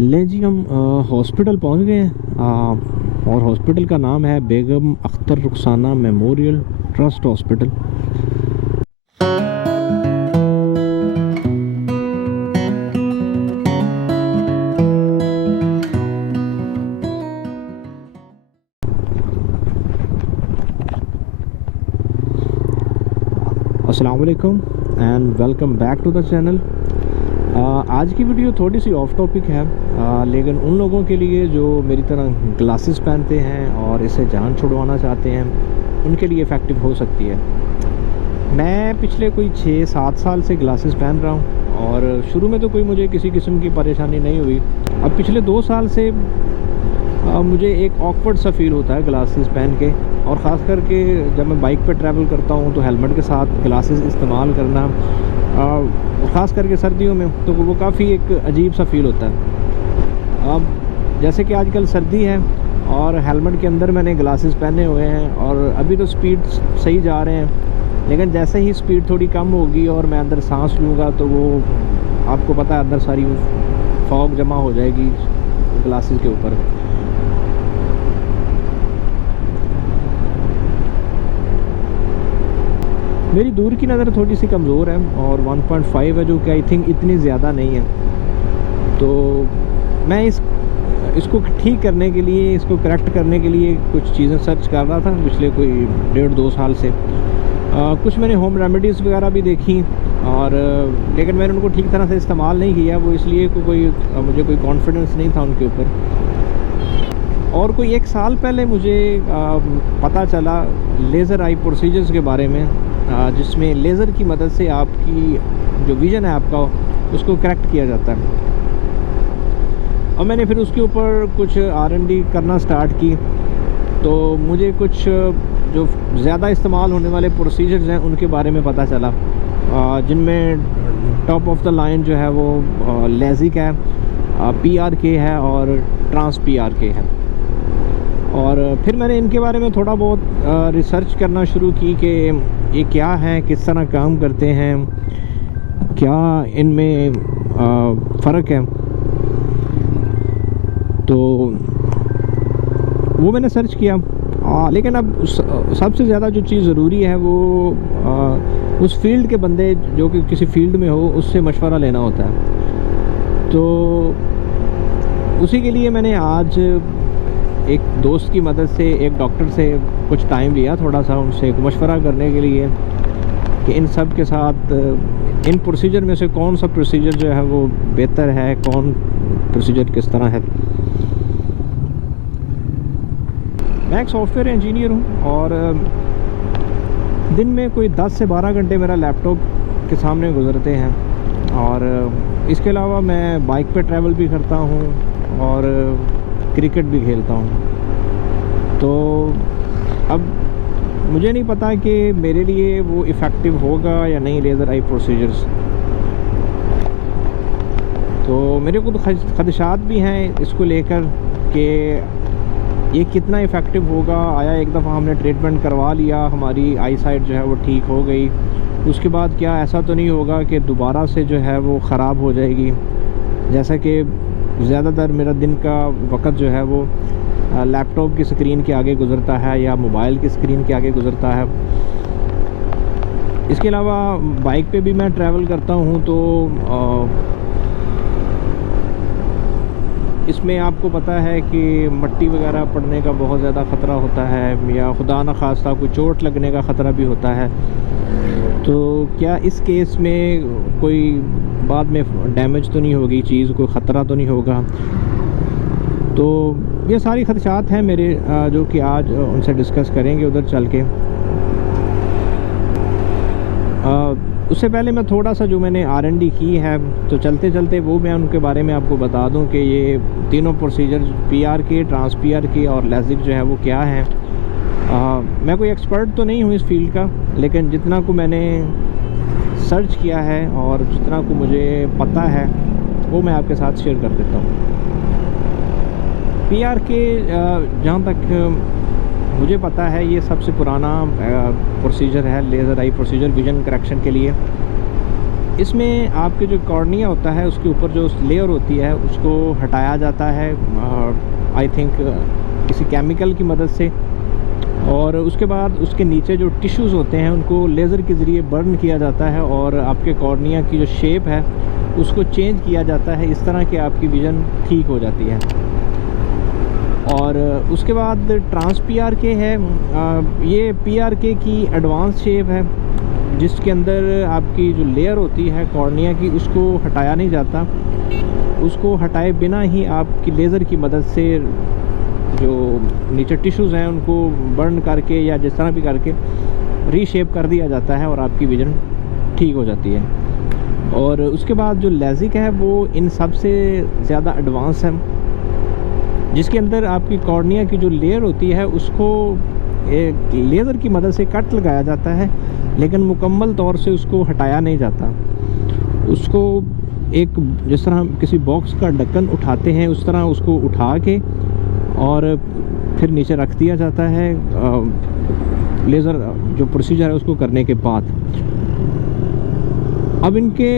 ले जी, हम हॉस्पिटल पहुंच गए हैं। और हॉस्पिटल का नाम है Begum Akhtar Rukhsana Memorial Trust Hospital. अस्सलाम वालेकुम and welcome back to the channel. आज की वीडियो थोड़ी सी ऑफ टॉपिक है, लेकिन उन लोगों के लिए जो मेरी तरह ग्लासेस पहनते हैं और इसे जान छुड़वाना चाहते हैं, उनके लिए इफ़ेक्टिव हो सकती है। मैं पिछले कोई 6-7 साल से ग्लासेस पहन रहा हूँ और शुरू में तो कोई मुझे किसी किस्म की परेशानी नहीं हुई। अब पिछले 2 साल से मुझे एक ऑकवर्ड सा फील होता है ग्लासेस पहन के, और ख़ास करके जब मैं बाइक पे ट्रैवल करता हूँ तो हेलमेट के साथ ग्लासेस इस्तेमाल करना, ख़ास करके सर्दियों में, तो वो काफ़ी एक अजीब सा फील होता है। अब जैसे कि आजकल सर्दी है और हेलमेट के अंदर मैंने ग्लासेस पहने हुए हैं और अभी तो स्पीड सही जा रहे हैं, लेकिन जैसे ही स्पीड थोड़ी कम होगी और मैं अंदर सांस लूँगा तो वो आपको पता है अंदर सारी फॉग जमा हो जाएगी ग्लासेस के ऊपर। मेरी दूर की नज़र थोड़ी सी कमज़ोर है और 1.5 है, जो कि आई थिंक इतनी ज़्यादा नहीं है। तो मैं इसको ठीक करने के लिए, इसको करेक्ट करने के लिए कुछ चीज़ें सर्च कर रहा था पिछले कोई 1.5-2 साल से। कुछ मैंने होम रेमेडीज़ वगैरह भी देखी, और लेकिन मैंने उनको ठीक तरह से इस्तेमाल नहीं किया। वो इसलिए मुझे कोई कॉन्फिडेंस नहीं था उनके ऊपर। और कोई 1 साल पहले मुझे पता चला लेज़र आई प्रोसीजर्स के बारे में, जिसमें लेज़र की मदद से आपकी जो विज़न है आपका, उसको करेक्ट किया जाता है। और मैंने फिर उसके ऊपर कुछ R&D करना स्टार्ट की, तो मुझे कुछ जो ज़्यादा इस्तेमाल होने वाले प्रोसीजर्स हैं उनके बारे में पता चला, जिनमें टॉप ऑफ द लाइन जो है वो लेज़िक है, PRK है और ट्रांस PRK है। और फिर मैंने इनके बारे में थोड़ा बहुत रिसर्च करना शुरू की कि ये क्या है, किस तरह काम करते हैं, क्या इनमें फ़र्क है। तो वो मैंने सर्च किया, लेकिन अब सबसे ज़्यादा जो चीज़ ज़रूरी है वो उस फील्ड के बंदे जो कि किसी फील्ड में हो, उससे मशवरा लेना होता है। तो उसी के लिए मैंने आज एक दोस्त की मदद से, एक डॉक्टर से कुछ टाइम लिया, थोड़ा सा उनसे मशवरा करने के लिए कि इन सब के साथ इन प्रोसीजर में से कौन सा प्रोसीजर जो है वो बेहतर है, कौन प्रोसीजर किस तरह है। मैं एक सॉफ्टवेयर इंजीनियर हूँ और दिन में कोई 10 से 12 घंटे मेरा लैपटॉप के सामने गुजरते हैं, और इसके अलावा मैं बाइक पे ट्रैवल भी करता हूँ और क्रिकेट भी खेलता हूँ। तो अब मुझे नहीं पता कि मेरे लिए वो इफ़ेक्टिव होगा या नहीं लेज़र आई प्रोसीजर्स। तो मेरे को तो खदशात भी हैं इसको लेकर कि ये कितना इफ़ेक्टिव होगा। आया एक दफ़ा हमने ट्रीटमेंट करवा लिया, हमारी आई साइट जो है वो ठीक हो गई, उसके बाद क्या ऐसा तो नहीं होगा कि दोबारा से जो है वो ख़राब हो जाएगी। जैसा कि ज़्यादातर मेरा दिन का वक्त जो है वो लैपटॉप की स्क्रीन के आगे गुज़रता है या मोबाइल की स्क्रीन के आगे गुज़रता है। इसके अलावा बाइक पे भी मैं ट्रैवल करता हूँ, तो इसमें आपको पता है कि मट्टी वगैरह पड़ने का बहुत ज़्यादा ख़तरा होता है, या खुदा न खास्ता कोई चोट लगने का ख़तरा भी होता है। तो क्या इस केस में कोई बाद में डैमेज तो नहीं होगी चीज़, कोई ख़तरा तो नहीं होगा। तो ये सारी खदशात हैं मेरे, जो कि आज उनसे डिस्कस करेंगे उधर चल के। उससे पहले मैं थोड़ा सा जो मैंने R&D की है, तो चलते चलते वो मैं उनके बारे में आपको बता दूं कि ये तीनों प्रोसीजर PRK, ट्रांस PRK और लेज़िक जो है वो क्या है। मैं कोई एक्सपर्ट तो नहीं हूँ इस फील्ड का, लेकिन जितना को मैंने सर्च किया है और जितना को मुझे पता है वो मैं आपके साथ शेयर कर देता हूँ। PRK जहाँ तक मुझे पता है ये सबसे पुराना प्रोसीजर है लेज़र आई प्रोसीजर विज़न करेक्शन के लिए। इसमें आपके जो कॉर्निया होता है उसके ऊपर जो लेयर होती है उसको हटाया जाता है आई थिंक किसी केमिकल की मदद से, और उसके बाद उसके नीचे जो टिश्यूज़ होते हैं उनको लेज़र के ज़रिए बर्न किया जाता है और आपके कॉर्निया की जो शेप है उसको चेंज किया जाता है, इस तरह कि आपकी विज़न ठीक हो जाती है। और उसके बाद ट्रांस PRK है, ये PRK की एडवांस शेप है जिसके अंदर आपकी जो लेयर होती है कॉर्निया की उसको हटाया नहीं जाता, उसको हटाए बिना ही आपकी लेज़र की मदद से जो नीचे टिश्यूज़ हैं उनको बर्न करके या जिस तरह भी करके रीशेप कर दिया जाता है और आपकी विज़न ठीक हो जाती है। और उसके बाद जो लेज़िक है वो इन सब से ज़्यादा एडवांस है, जिसके अंदर आपकी कॉर्निया की जो लेयर होती है उसको एक लेज़र की मदद से कट लगाया जाता है, लेकिन मुकम्मल तौर से उसको हटाया नहीं जाता। उसको एक जिस तरह हम किसी बॉक्स का ढक्कन उठाते हैं उस तरह उसको उठा के और फिर नीचे रख दिया जाता है लेज़र जो प्रोसीजर है उसको करने के बाद। अब इनके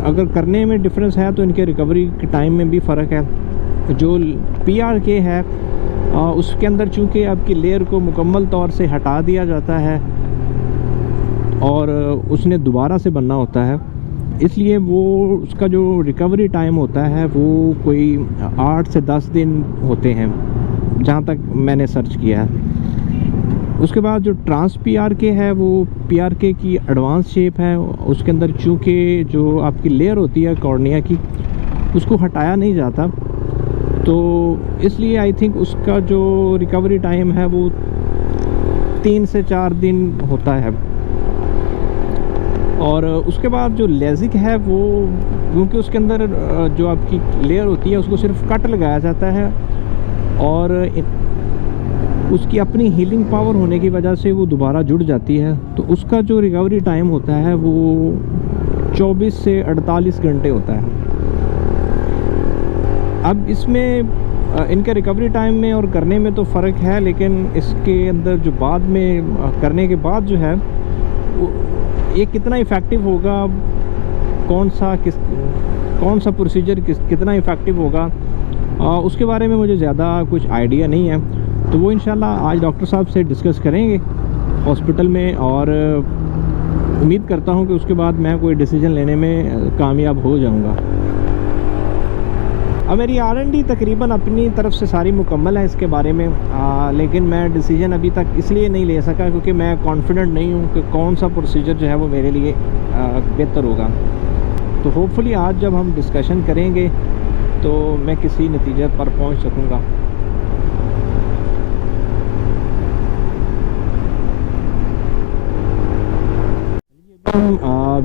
अगर करने में डिफरेंस है तो इनके रिकवरी के टाइम में भी फ़र्क है। जो PRK है उसके अंदर चूँकि आपकी लेयर को मुकम्मल तौर से हटा दिया जाता है और उसने दोबारा से बनना होता है, इसलिए वो उसका जो रिकवरी टाइम होता है वो कोई 8 से 10 दिन होते हैं जहाँ तक मैंने सर्च किया है। उसके बाद जो ट्रांस PRK है वो PRK की एडवांस शेप है, उसके अंदर चूँकि जो आपकी लेयर होती है कॉर्निया की उसको हटाया नहीं जाता, तो इसलिए आई थिंक उसका जो रिकवरी टाइम है वो 3 से 4 दिन होता है। और उसके बाद जो लेज़िक है वो क्योंकि उसके अंदर जो आपकी लेयर होती है उसको सिर्फ कट लगाया जाता है और उसकी अपनी हीलिंग पावर होने की वजह से वो दोबारा जुड़ जाती है, तो उसका जो रिकवरी टाइम होता है वो 24 से 48 घंटे होता है। अब इसमें इनके रिकवरी टाइम में और करने में तो फ़र्क है, लेकिन इसके अंदर जो बाद में करने के बाद जो है वो ये कितना इफ़ेक्टिव होगा, कौन सा प्रोसीजर कितना इफ़ेक्टिव होगा उसके बारे में मुझे ज़्यादा कुछ आइडिया नहीं है। तो वो इंशाल्लाह आज डॉक्टर साहब से डिस्कस करेंगे हॉस्पिटल में, और उम्मीद करता हूँ कि उसके बाद मैं कोई डिसीजन लेने में कामयाब हो जाऊँगा। अब मेरी R&D तकरीबन अपनी तरफ से सारी मुकम्मल है इसके बारे में, लेकिन मैं डिसीजन अभी तक इसलिए नहीं ले सका क्योंकि मैं कॉन्फिडेंट नहीं हूँ कि कौन सा प्रोसीजर जो है वो मेरे लिए बेहतर होगा। तो होपफुली आज जब हम डिस्कशन करेंगे तो मैं किसी नतीजे पर पहुँच सकूँगा। हम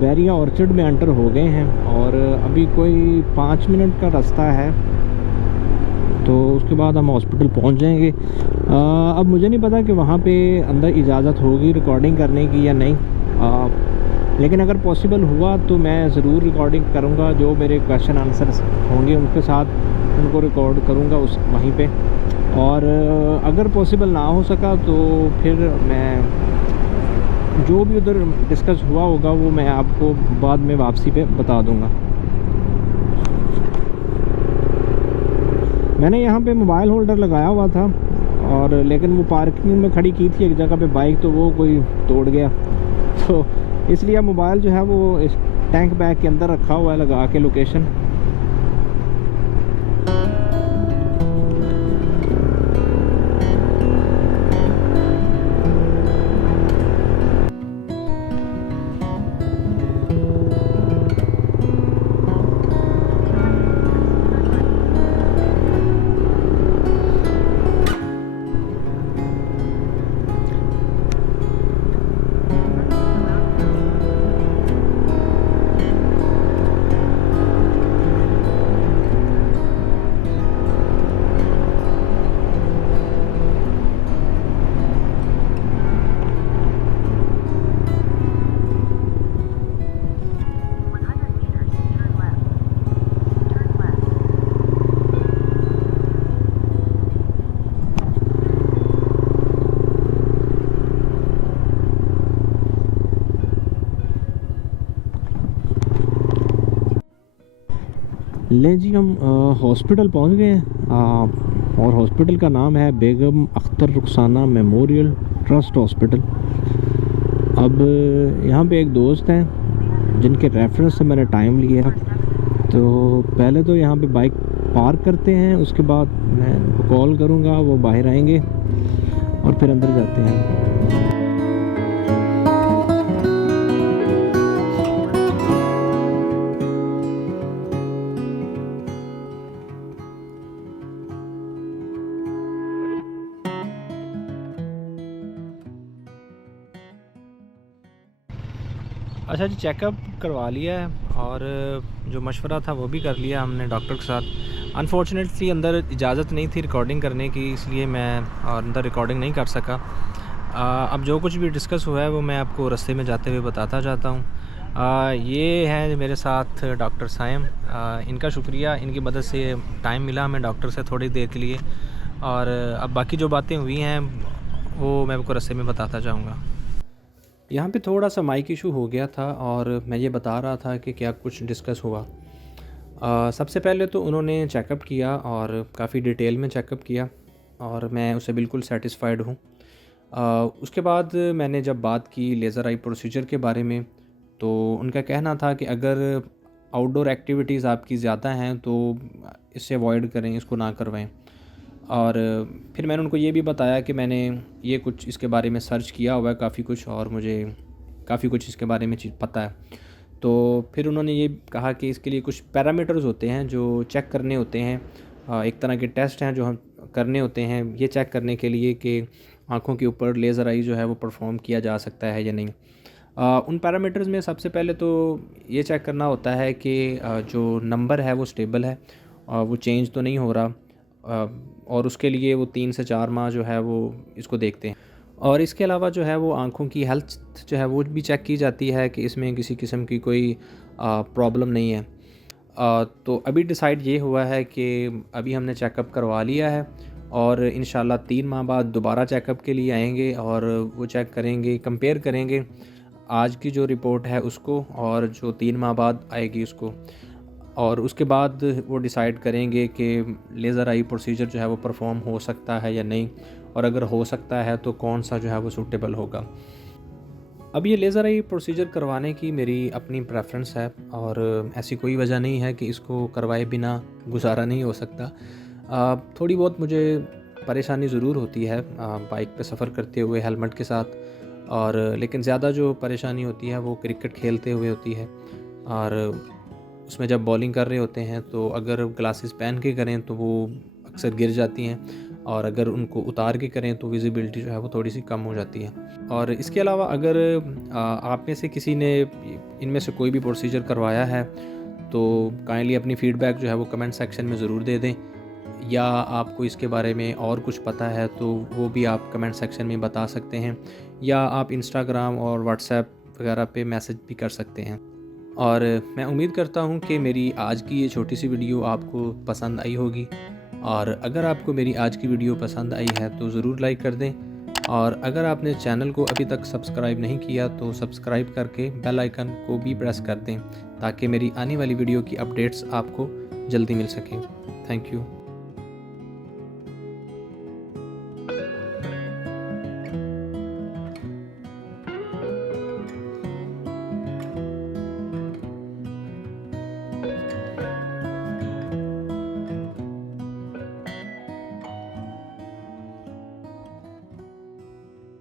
बैरिया ऑर्चर्ड में एंटर हो गए हैं और अभी कोई 5 मिनट का रास्ता है, तो उसके बाद हम हॉस्पिटल पहुंच जाएंगे। अब मुझे नहीं पता कि वहाँ पे अंदर इजाज़त होगी रिकॉर्डिंग करने की या नहीं, लेकिन अगर पॉसिबल हुआ तो मैं ज़रूर रिकॉर्डिंग करूँगा। जो मेरे क्वेश्चन आंसर होंगे उनके साथ उनको रिकॉर्ड करूँगा उस वहीं पे, और अगर पॉसिबल ना हो सका तो फिर मैं जो भी उधर डिस्कस हुआ होगा वो मैं आपको बाद में वापसी पे बता दूंगा। मैंने यहाँ पे मोबाइल होल्डर लगाया हुआ था और लेकिन वो पार्किंग में खड़ी की थी एक जगह पे बाइक, तो वो कोई तोड़ गया, तो इसलिए मोबाइल जो है वो इस टैंक बैग के अंदर रखा हुआ है लगा के लोकेशन। ले जी, हम हॉस्पिटल पहुंच गए हैं और हॉस्पिटल का नाम है Begum Akhtar Rukhsana Memorial Trust Hospital. अब यहाँ पे एक दोस्त हैं जिनके रेफरेंस से मैंने टाइम लिया, तो पहले तो यहाँ पे बाइक पार्क करते हैं, उसके बाद मैं उनको कॉल करूँगा, वो बाहर आएंगे और फिर अंदर जाते हैं। अच्छा जी, चेकअप करवा लिया है और जो मशवरा था वो भी कर लिया हमने डॉक्टर के साथ। अनफॉर्चुनेटली अंदर इजाज़त नहीं थी रिकॉर्डिंग करने की, इसलिए मैं अंदर रिकॉर्डिंग नहीं कर सका। अब जो कुछ भी डिस्कस हुआ है वो मैं आपको रास्ते में जाते हुए बताता जाता हूँ। ये हैं मेरे साथ डॉक्टर साइम, इनका शुक्रिया, इनकी मदद से टाइम मिला हमें डॉक्टर से थोड़ी देर के लिए। और अब बाकी जो बातें हुई हैं वो मैं आपको रास्ते में बताता जाऊँगा। यहाँ पे थोड़ा सा माइक इशू हो गया था और मैं ये बता रहा था कि क्या कुछ डिस्कस हुआ। सबसे पहले तो उन्होंने चेकअप किया और काफ़ी डिटेल में चेकअप किया और मैं उससे बिल्कुल सेटिस्फाइड हूँ। उसके बाद मैंने जब बात की लेज़र आई प्रोसीजर के बारे में, तो उनका कहना था कि अगर आउटडोर एक्टिविटीज़ आपकी ज़्यादा हैं तो इससे अवॉइड करें, इसको ना करवाएं। और फिर मैंने उनको ये भी बताया कि मैंने ये कुछ इसके बारे में सर्च किया हुआ है काफ़ी कुछ, और मुझे काफ़ी कुछ इसके बारे में चीज़ पता है। तो फिर उन्होंने ये कहा कि इसके लिए कुछ पैरामीटर्स होते हैं जो चेक करने होते हैं, एक तरह के टेस्ट हैं जो हम करने होते हैं ये चेक करने के लिए कि आँखों के ऊपर लेज़र आई जो है वो परफॉर्म किया जा सकता है या नहीं। उन पैरामीटर्स में सबसे पहले तो ये चेक करना होता है कि जो नंबर है वो स्टेबल है, वो चेंज तो नहीं हो रहा, और उसके लिए वो 3 से 4 माह जो है वो इसको देखते हैं। और इसके अलावा जो है वो आँखों की हेल्थ जो है वो भी चेक की जाती है कि इसमें किसी किस्म की कोई प्रॉब्लम नहीं है। तो अभी डिसाइड ये हुआ है कि अभी हमने चेकअप करवा लिया है और इंशाल्लाह 3 माह बाद दोबारा चेकअप के लिए आएंगे और वो चेक करेंगे, कंपेयर करेंगे आज की जो रिपोर्ट है उसको और जो 3 माह बाद आएगी उसको, और उसके बाद वो डिसाइड करेंगे कि लेज़र आई प्रोसीजर जो है वो परफॉर्म हो सकता है या नहीं, और अगर हो सकता है तो कौन सा जो है वो सूटेबल होगा। अब ये लेज़र आई प्रोसीजर करवाने की मेरी अपनी प्रेफरेंस है और ऐसी कोई वजह नहीं है कि इसको करवाए बिना गुजारा नहीं हो सकता। थोड़ी बहुत मुझे परेशानी ज़रूर होती है बाइक पे सफ़र करते हुए हेलमेट के साथ, और लेकिन ज़्यादा जो परेशानी होती है वो क्रिकेट खेलते हुए होती है। और उसमें जब बॉलिंग कर रहे होते हैं तो अगर ग्लासेस पहन के करें तो वो अक्सर गिर जाती हैं, और अगर उनको उतार के करें तो विजिबिलिटी जो है वो थोड़ी सी कम हो जाती है। और इसके अलावा अगर आप में से किसी ने इनमें से कोई भी प्रोसीजर करवाया है तो काइंडली अपनी फ़ीडबैक जो है वो कमेंट सेक्शन में ज़रूर दे दें, या आपको इसके बारे में और कुछ पता है तो वो भी आप कमेंट सेक्शन में बता सकते हैं, या आप इंस्टाग्राम और व्हाट्सएप वगैरह पे मैसेज भी कर सकते हैं। और मैं उम्मीद करता हूँ कि मेरी आज की ये छोटी सी वीडियो आपको पसंद आई होगी, और अगर आपको मेरी आज की वीडियो पसंद आई है तो ज़रूर लाइक कर दें, और अगर आपने चैनल को अभी तक सब्सक्राइब नहीं किया तो सब्सक्राइब करके बेल आइकन को भी प्रेस कर दें ताकि मेरी आने वाली वीडियो की अपडेट्स आपको जल्दी मिल सकें। Thank you.